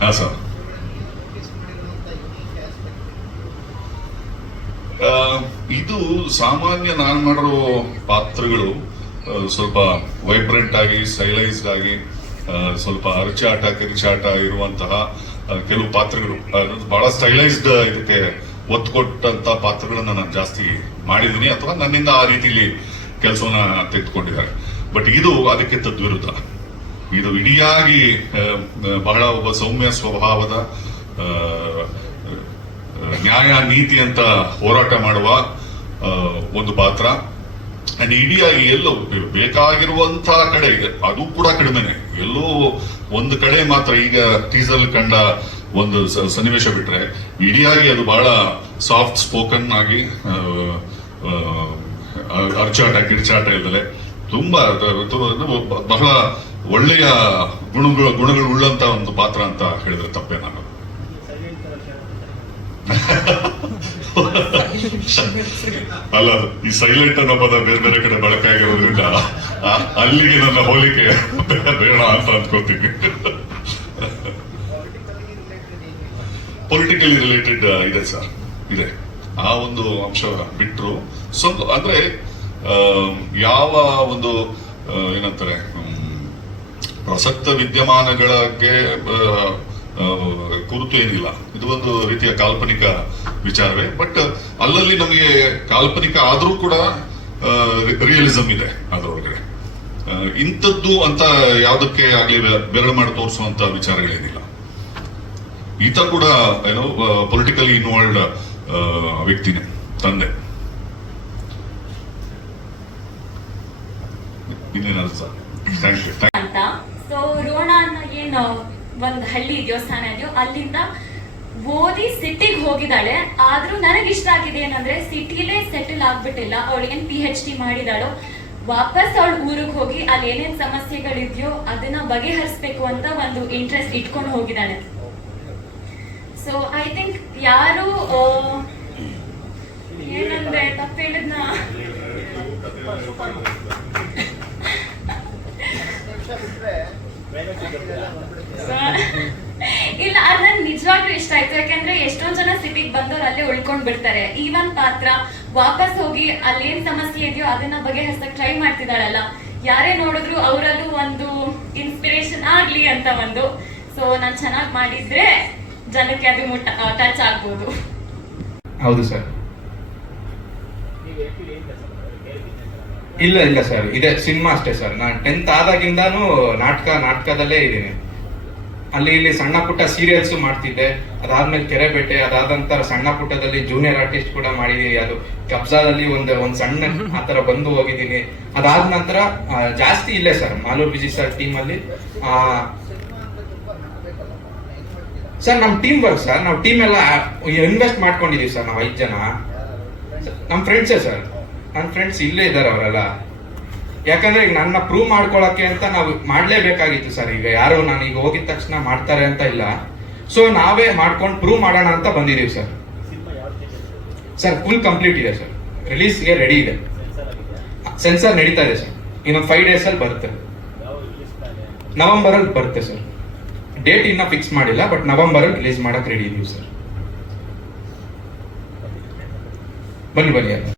ಹಾ ಸರ್. ಇದು ಸಾಮಾನ್ಯ ನಾನು ಮಾಡಿರೋ ಪಾತ್ರಗಳು ಸ್ವಲ್ಪ ವೈಬ್ರೆಂಟ್ ಆಗಿ ಸ್ಟೈಲೈಸ್ಡ್ ಆಗಿ ಸ್ವಲ್ಪ ಅರಚಾಟ ಕಿರುಚಾಟ ಇರುವಂತಹ ಕೆಲವು ಪಾತ್ರಗಳು, ಬಹಳ ಸ್ಟೈಲೈಸ್ಡ್ ಇದಕ್ಕೆ ಒತ್ತು ಕೊಟ್ಟಂತ ಪಾತ್ರಗಳನ್ನ ನಾನು ಜಾಸ್ತಿ ಮಾಡಿದ್ದೀನಿ, ಅಥವಾ ನನ್ನಿಂದ ಆ ರೀತಿಲಿ ಕೆಲಸವನ್ನ ತೆಗೆದುಕೊಂಡಿದ್ದಾರೆ. ಬಟ್ ಇದು ಅದಕ್ಕೆ ತದ್ವಿರುದ್ಧ. ಇದು ಇಡಿಯಾಗಿ ಬಹಳ ಒಬ್ಬ ಸೌಮ್ಯ ಸ್ವಭಾವದ, ನ್ಯಾಯ ನೀತಿ ಅಂತ ಹೋರಾಟ ಮಾಡುವ ಒಂದು ಪಾತ್ರ. ಅಂಡ್ ಇಡಿಯಾಗಿ ಎಲ್ಲೋ ಬೇಕಾಗಿರುವಂತಹ ಕಡೆ, ಅದು ಕೂಡ ಕಡಿಮೆನೆ, ಎಲ್ಲೋ ಒಂದು ಕಡೆ ಮಾತ್ರ ಈಗ ಟೀಸರ್ ಕಂಡ ಒಂದು ಸನ್ನಿವೇಶ ಬಿಟ್ರೆ, ಇಡಿಯಾಗಿ ಅದು ಬಹಳ ಸಾಫ್ಟ್ ಸ್ಪೋಕನ್ ಆಗಿ ಅರ್ಚಾಟ ಕಿರ್ಚಾಟ ಇಲ್ಲದೆ ತುಂಬಾ ಬಹಳ ಒಳ್ಳೆಯ ಗುಣಗಳು ಉಳ್ಳಂತ ಒಂದು ಪಾತ್ರ ಅಂತ ಹೇಳಿದ್ರೆ ತಪ್ಪೇ ನಾನು. ಅಲ್ಲ, ಈ ಸೈಲೆಂಟ್ ಅನ್ನೋ ಪದ ಬೇರೆ ಬೇರೆ ಕಡೆ ಬಳಕೆ ಆಗಿರೋದ್ರಿಂದ ಅಲ್ಲಿಗೆ ನನ್ನ ಹೋಲಿಕೆ ಬೇಡ ಅಂತ ಅನ್ಕೋತೀನಿ. ಪೊಲಿಟಿಕಲಿ ರಿಲೇಟೆಡ್ ಇದೆ ಸರ್, ಇದೆ. ಆ ಒಂದು ಅಂಶ ಬಿಟ್ರು ಸ್ವಲ್ಪ ಅಂದ್ರೆ ಯಾವ ಒಂದು ಏನಂತಾರೆ ಪ್ರಸಕ್ತ ವಿದ್ಯಮಾನಗಳಿಗೆ ಕುರಿತು ಏನಿಲ್ಲ. ಇದು ಒಂದು ರೀತಿಯ ಕಾಲ್ಪನಿಕ ವಿಚಾರವೇ, ಬಟ್ ಅಲ್ಲಲ್ಲಿ ನಮಗೆ ಕಾಲ್ಪನಿಕ ಆದ್ರೂ ಕೂಡ ರಿಯಲಿಸಂ ಇದೆ ಅದರೊಳಗಡೆ. ಇಂಥದ್ದು ಅಂತ ಯಾವುದಕ್ಕೆ ಆಗ್ಲಿ ಬೆರಳು ಮಾಡಿ ತೋರಿಸುವಂತ ವಿಚಾರಗಳೇನಿಲ್ಲ. ಈತ ಕೂಡ ಏನೋ ಪೊಲಿಟಿಕಲಿ ಇನ್ವಾಲ್ವ್ಡ್ ವ್ಯಕ್ತಿನೇ, ತಂದೆ. ಇನ್ನೇನಾದ್ರು ಸರ್? Thank you. ಅಂತ ಸೊ ರೋಣ ಏನು ಒಂದ್ ಹಳ್ಳಿ ದೇವಸ್ಥಾನ ಇದೆಯೋ ಅಲ್ಲಿಂದ ಓದಿ ಸಿಟಿಗೆ ಹೋಗಿದ್ದಾಳೆ. ಆದ್ರೂ ನನಗೆ ಇಷ್ಟ ಆಗಿದೆ ಏನಂದ್ರೆ ಸಿಟಿಲೇ ಸೆಟಲ್ ಆಗ್ಬಿಟ್ಟಿಲ್ಲ. ಅವಳಿಗೇನ್ PhD ಮಾಡಿದಾಳೋ, ವಾಪಸ್ ಅವಳ ಊರಿಗೆ ಹೋಗಿ ಅಲ್ಲಿ ಏನೇನ್ ಸಮಸ್ಯೆಗಳಿದೆಯೋ ಅದನ್ನ ಬಗೆಹರಿಸ್ಬೇಕು ಅಂತ ಒಂದು ಇಂಟ್ರೆಸ್ಟ್ ಇಟ್ಕೊಂಡು ಹೋಗಿದ್ದಾಳೆ. ಸೊ ಐ ಥಿಂಕ್ ಯಾರು ಏನಂದ್ರೆ ತಪ್ಪು ಹೇಳಿದ್ನ ಇಲ್ಲ, ಅದು ನನ್ ನಿಜವಾಗ್ಲೂ ಇಷ್ಟ ಆಯ್ತು. ಯಾಕಂದ್ರೆ ಎಷ್ಟೊಂದ್ ಜನ ಸಿಟಿಗೆ ಬಂದವ್ರು ಅಲ್ಲೇ ಉಳ್ಕೊಂಡ್ ಬಿಡ್ತಾರೆ. ಈ ಒಂದ್ ಪಾತ್ರ ವಾಪಸ್ ಹೋಗಿ ಅಲ್ಲೇನ್ ಸಮಸ್ಯೆ ಇದೆಯೋ ಅದನ್ನ ಬಗೆಹರಿಸಕ್ ಟ್ರೈ ಮಾಡ್ತಿದ್ದಾಳಲ್ಲ, ಯಾರೇ ನೋಡಿದ್ರು ಅವರಲ್ಲೂ ಒಂದು ಇನ್ಸ್ಪಿರೇಷನ್ ಆಗ್ಲಿ ಅಂತ ಒಂದು. ಸೊ ನಾನ್ ಚೆನ್ನಾಗಿ ಮಾಡಿದ್ರೆ ಜನಕ್ಕೆ ಅದು ಟಚ್ ಆಗ್ಬೋದು. ಹೌದು ಸರ್. ಇಲ್ಲ ಸರ್, ಇದೆ ಸಿನಿಮಾ ಅಷ್ಟೇ ಸರ್. ನಾನು 10th ಆದಾಗಿಂದಾನು ನಾಟಕದಲ್ಲೇ ಇದ್ದೀನಿ. ಅಲ್ಲಿ ಇಲ್ಲಿ ಸಣ್ಣ ಪುಟ್ಟ ಸೀರಿಯಲ್ಸ್ ಮಾಡ್ತಿದ್ದೆ. ಅದಾದ್ಮೇಲೆ ಕೆರೆಬೇಟೆ, ಅದಾದ ನಂತರ ಸಣ್ಣ ಪುಟ್ಟದಲ್ಲಿ ಜೂನಿಯರ್ ಆರ್ಟಿಸ್ಟ್ ಕೂಡ ಮಾಡಿದೀನಿ. ಅದು ಕಬ್ಜಾದಲ್ಲಿ ಒಂದ್ ಸಣ್ಣ ಆತರ ಬಂದು ಹೋಗಿದ್ದೀನಿ. ಅದಾದ ನಂತರ ಜಾಸ್ತಿ ಇಲ್ಲೇ sir Malur Vijay sir team ಅಲ್ಲಿ. ಸರ್ ನಮ್ ಟೀಮ್ ವರ್ಕ್ ಸರ್, ನಾವು ಟೀಮ್ ಎಲ್ಲ ಇನ್ವೆಸ್ಟ್ ಮಾಡ್ಕೊಂಡಿದೀವಿ ಸರ್. ನಾವು 5 ಜನ ನಮ್ ಫ್ರೆಂಡ್ಸೇ ಸರ್. ನನ್ನ ಫ್ರೆಂಡ್ಸ್ ಇಲ್ಲೇ ಇದ್ದಾರೆ ಅವರೆಲ್ಲ. ಯಾಕಂದ್ರೆ ಈಗ ನನ್ನ ಪ್ರೂವ್ ಮಾಡ್ಕೊಳಕ್ಕೆ ಅಂತ ನಾವು ಮಾಡ್ಲೇಬೇಕಾಗಿತ್ತು ಸರ್. ಈಗ ಯಾರು ನಾನು ಈಗ ಹೋಗಿದ ತಕ್ಷಣ ಮಾಡ್ತಾರೆ ಅಂತ ಇಲ್ಲ. ಸೊ ನಾವೇ ಮಾಡ್ಕೊಂಡು ಪ್ರೂವ್ ಮಾಡೋಣ ಅಂತ ಬಂದಿದೀವಿ ಸರ್. ಸರ್ ಫುಲ್ ಕಂಪ್ಲೀಟ್ ಇದೆ ಸರ್, ರಿಲೀಸ್ಗೆ ರೆಡಿ ಇದೆ. ಸೆನ್ಸರ್ ನಡೀತಾ ಇದೆ ಸರ್. ಇನ್ನೊಂದು 5 days ಅಲ್ಲಿ ಬರುತ್ತೆ. ನವೆಂಬರ್ ಅಲ್ಲಿ ಬರುತ್ತೆ ಸರ್. ಡೇಟ್ ಇನ್ನ ಫಿಕ್ಸ್ ಮಾಡಿಲ್ಲ, ಬಟ್ ನವೆಂಬರ್ ಅಲ್ಲಿ ರಿಲೀಸ್ ಮಾಡಕ್ ರೆಡಿ ಇದೀವಿ ಸರ್. ಬನ್ನಿ.